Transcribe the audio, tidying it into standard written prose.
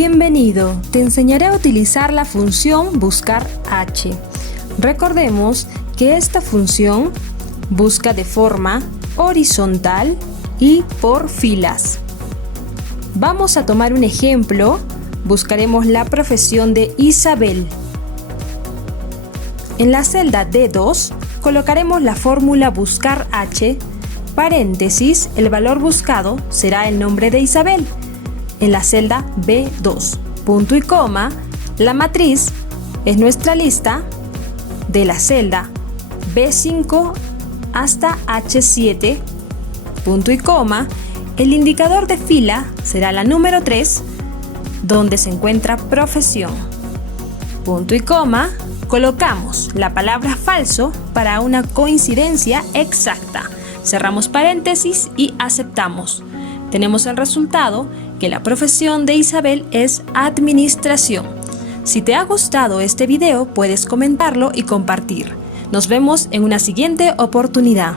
Bienvenido, te enseñaré a utilizar la función buscar H. Recordemos que esta función busca de forma horizontal y por filas. Vamos a tomar un ejemplo. Buscaremos la profesión de Isabel. En la celda D2 colocaremos la fórmula buscar H, paréntesis, el valor buscado será el nombre de Isabel. En la celda B2, punto y coma, la matriz es nuestra lista de la celda B5 hasta H7, punto y coma, el indicador de fila será la número 3, donde se encuentra profesión. Punto y coma, colocamos la palabra falso para una coincidencia exacta. Cerramos paréntesis y aceptamos. Tenemos el resultado que la profesión de Isabel es administración. Si te ha gustado este video, puedes comentarlo y compartir. Nos vemos en una siguiente oportunidad.